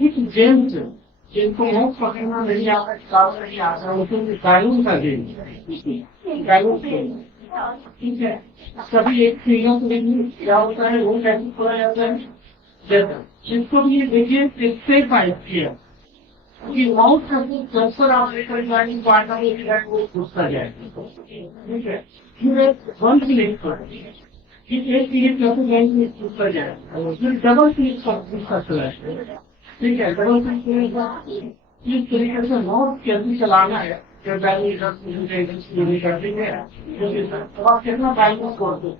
कुछ जेम्स जिनको बहुत पकड़ना नहीं आता, किताब नहीं आता, उनको कानून का गेम, कानून ठीक है। कभी एक फिल्म क्या होता है, वो कैसे खोला जाता है, जिसको भी ये देखिए इससे फाइट किया कि मौत का जब पर आप लेकर जाएंगे पार्टा में वो घुसता जाएगा, ठीक है। फिर एक बंद भी नहीं पड़ती है कि एक क्लिक कैसे जाएंगे घुसता जाएगा, फिर डबल क्लिक का चला है, ठीक है। डबल क्लिक इस तरीके से मौत कैसे चलाना है, जब करती है तो आप कितना बैलेंस कर दो,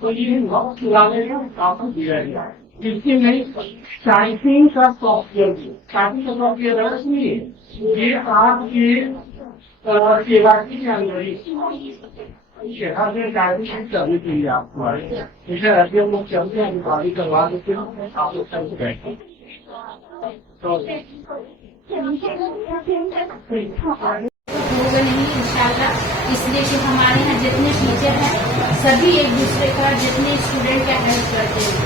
तो ये मौत चलाने का काफी दिया गया। इसके में टाइपिंग का सॉफ्टवेयर, टाइपिंग का सॉफ्टवेयर है उसमें ये आपके केवाईसी के अंदर ही आपने टाइपिंग करनी चाहिए आपको, जैसे अभी हम लोग चलते हैं गाड़ी करवा देते हैं, आप लोग चलते बैठे होगा नहीं इंशाल्लाह। इसलिए कि हमारे यहाँ जितने टीचर हैं सभी एक दूसरे का, जितने स्टूडेंट का हेल्प करते हैं,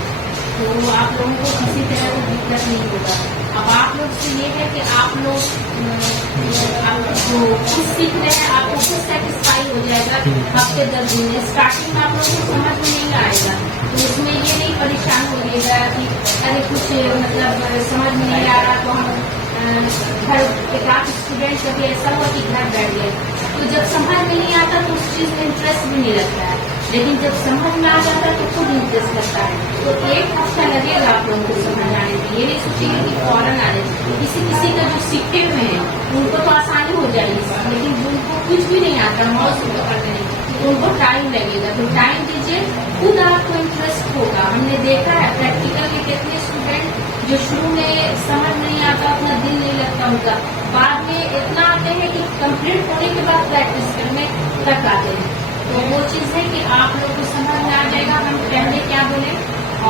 तो आप लोगों को किसी तरह की दिक्कत नहीं होगा। अब आप लोग से ये है कि आप लोग जो खुद सीख रहे हैं आपको खुद सेटिस्फाई हो जाएगा। हफ्ते 10 दिन में स्टार्टिंग में आप लोगों को समझ में नहीं आएगा, तो उसमें ये नहीं परेशान होइएगा कि अरे कुछ मतलब समझ में नहीं आ रहा, तो हम घर एक आध स्टूडेंट कभी ऐसा हुआ कि घर बैठ गए, तो जब समझ में नहीं आता तो उस चीज में इंटरेस्ट भी नहीं लगता है, लेकिन जब समझ में आ जाता है तो खुद इंटरेस्ट लगता है। तो 1 हफ्ता लगेगा आप लोगों को समझ आने में, ये नहीं सोचिए कि फौरन आ जाए। किसी किसी का जो सीखे हुए हैं उनको तो आसानी हो जाएगी, लेकिन जिनको कुछ भी नहीं आता, मौज से पकड़ते नहीं, तो उनको टाइम लगेगा। तो टाइम दीजिए, खुद आपको इंटरेस्ट होगा। हमने देखा है प्रैक्टिकल के कितने स्टूडेंट जो शुरू में समझ नहीं आता, अपना दिल नहीं लगता उनका, बाद में इतना आते हैं कि कंप्लीट होने के बाद प्रैक्टिस करने तक आते हैं। तो वो चीज है कि आप लोग को समझ में आ जाएगा हम पहले क्या बोले,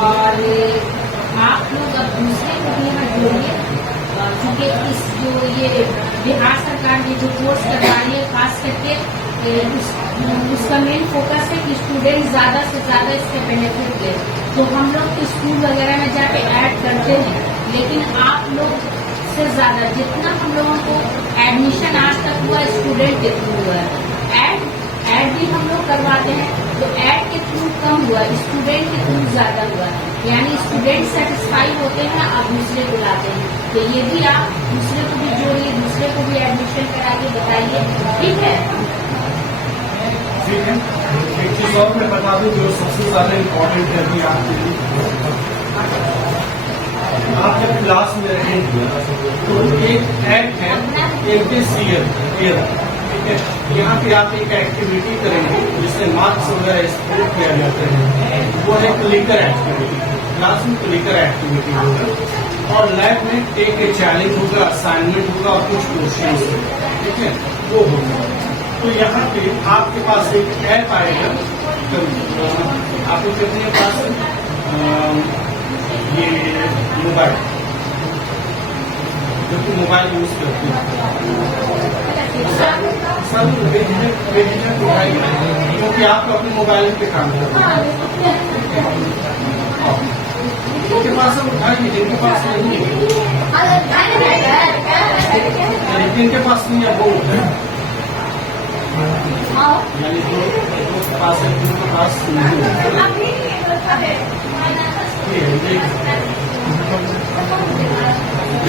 और आप लोग अब दूसरे को भी यहाँ जोड़िए, क्योंकि इस जो ये बिहार सरकार ने जो कोर्स करवा रही है, खास करके उसका मेन फोकस है कि स्टूडेंट ज्यादा से ज्यादा इससे बेनिफिट ले। तो हम लोग तो स्कूल वगैरह में जाके ऐड करते हैं, लेकिन आप लोग से ज्यादा जितना हम लोगों को एडमिशन आज तक हुआ स्टूडेंट के थ्रू हुआ है, ऐड भी हम लोग करवाते हैं, तो ऐड के थ्रू कम हुआ, स्टूडेंट के थ्रू ज्यादा हुआ। यानी स्टूडेंट सेटिस्फाई होते हैं, आप दूसरे को लाते हैं। तो ये भी आप दूसरे को भी जोड़िए, दूसरे को भी एडमिशन करा के बताइए, ठीक है। ठीक है, एक चीज और मैं बता दूं जो सबसे ज्यादा इम्पोर्टेंट है अभी आपके लिए, आप जब क्लास में रहेंगे तो एक ऐड है MKCL, ठीक है। यहाँ पे आप एक एक्टिविटी करेंगे जिससे मार्क्स वगैरह स्प्रेड किया जाता है, वो है क्लिकर एक्टिविटी। क्लास में क्लिकर एक्टिविटी होगा और लैब में एक चैलेंज होगा, असाइनमेंट होगा और कुछ क्वेश्चन, ठीक है, वो होगा। तो यहाँ पे आपके पास एक ऐप आएगा, आपको कितने पास ये मोबाइल, जो कि मोबाइल यूज करते हैं सब बेझिझक उठाइए, क्योंकि आप अपने मोबाइल पे काम करते हैं। जिनके पास हम उठाएंगे, जिनके पास नहीं है, जिनके पास नहीं है वो उठाए, यानी जो पास है उनके पास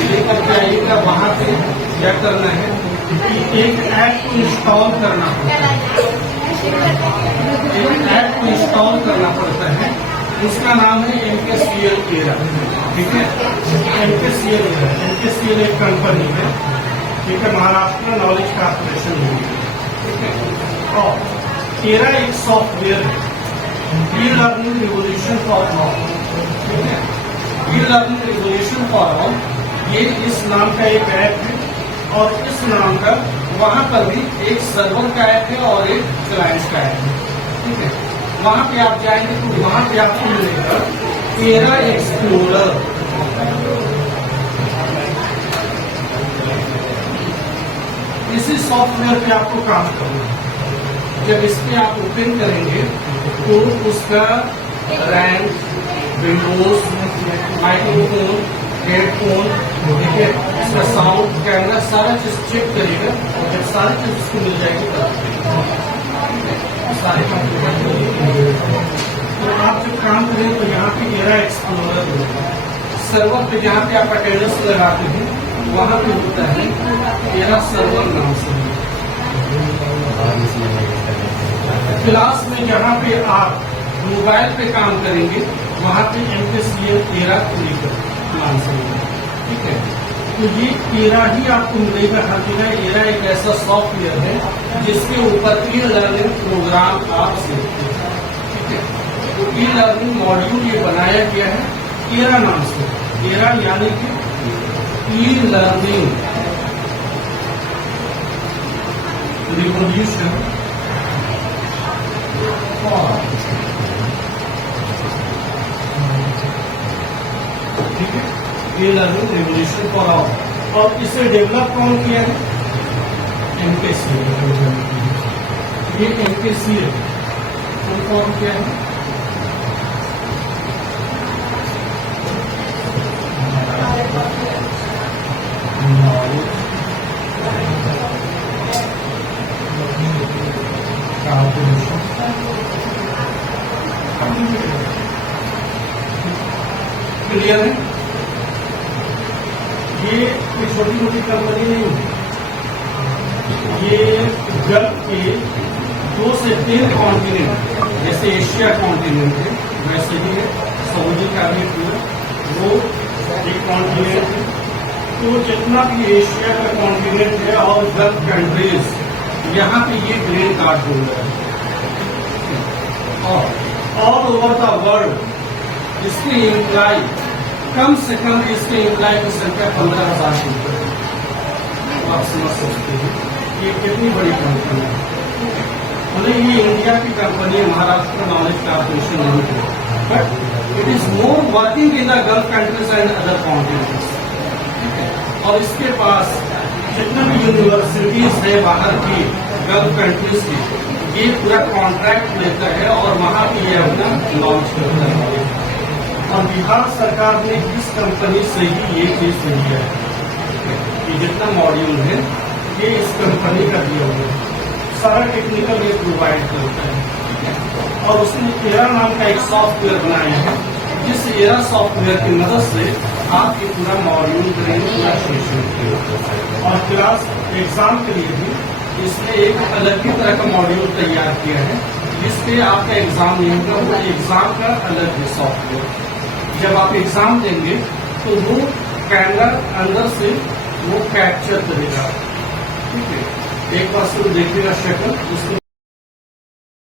लेकर के आइएगा। वहाँ पे क्या करना है कि एक ऐप को इंस्टॉल करना पड़ता है, एक ऐप को इंस्टॉल करना पड़ता है, उसका नाम है MKCL एरा, ठीक है। MKCL एक कंपनी है, ठीक है, महाराष्ट्र नॉलेज कॉर्पोरेशन है, ठीक है। और एरा एक सॉफ्टवेयर है, e learning revolution for all, ठीक है। E learning revolution for all ये इस नाम का एक ऐप है, और इस नाम का वहाँ पर भी एक सर्वर का ऐप है और एक क्लाइंट का ऐप है, ठीक है। वहाँ पे आप जाएंगे तो वहाँ पे आपको मिलेगा एरा एक्सप्लोरर, इसी सॉफ्टवेयर पे आपको काम करना है। जब इस पे आप ओपन करेंगे तो उसका रैंक, विंडोज, माइक्रोफोन, हेडफोन, ठीक है, इसका साउंड, कैमरा, सारा चीज चेक करेगा और जब सारी चीज उसको मिल जाएगी सारे तो आप जब काम करें तो यहाँ पे एरा एक्सप्लोरर होगा। सर्वर पे जहाँ पे आप अटेंडेंस लगाते हैं वहाँ पे होता है एरा सर्वर नाम से। क्लास में जहाँ पे आप मोबाइल पे काम करेंगे वहाँ पे MKCL एरा क्लिकर नाम से, ठीक है। तो ये एरा ही आपको मिलेगा हर जगह। एरा एक ऐसा सॉफ्टवेयर है जिसके ऊपर ई लर्निंग प्रोग्राम आप सीखते हैं, ठीक है। तो ई लर्निंग मॉड्यूल ये बनाया गया है एरा नाम से। एरा यानी कि ई लर्निंग रिवोल्यूशन ठीक है, e learning revolution for all. और इसे डेवलप कौन किया है? MKCL। ये MKCL कौन किया है? क्लियर है? ये कोई छोटी मोटी कंपनी नहीं है। ये गल्फ के 2 से 3 कॉन्टिनेंट, जैसे एशिया कॉन्टिनेंट है वैसे ही है, सऊदी का भी वो एक कॉन्टिनेंट है। तो जितना भी एशिया का कॉन्टिनेंट है और गल्फ कंट्रीज, यहाँ पे ये ग्रीन कार्ड होल्डर है। और ऑल ओवर द वर्ल्ड इसके एम्प्लॉय कम से कम इसके एम्प्लॉय की संख्या 15,000 की है। आप समझ सकते हैं ये कितनी बड़ी कंपनी है। भले ये इंडिया की कंपनी है, महाराष्ट्र नॉलेज कॉर्पोरेशन नहीं है, but it is more working in the gulf countries and other continents. और इसके पास जितने भी यूनिवर्सिटीज है बाहर की गल्फ कंट्रीज की, ये पूरा कॉन्ट्रैक्ट लेता है और वहां पे ये अपना लॉन्च करता है। और बिहार सरकार ने इस कंपनी से ही ये चीज ली है कि जितना मॉड्यूल है ये इस कंपनी का दिया हुआ है, सारा टेक्निकल ये प्रोवाइड करता है। और उसने एरा नाम का एक सॉफ्टवेयर बनाया है, जिस एरा सॉफ्टवेयर की मदद से आप ये पूरा मॉड्यूल करेंगे, पूरा सेशन करेंगे। और क्लास एग्जाम के लिए भी इसने एक अलग ही तरह का मॉड्यूल तैयार किया है, जिसपे आपका एग्जाम नहीं होगा, वो एग्जाम का अलग है सॉफ्टवेयर। जब आप एग्जाम देंगे तो वो कैमरा अंदर से वो कैप्चर करेगा, ठीक है। एक बार से वो देखेगा शक्ल, उसके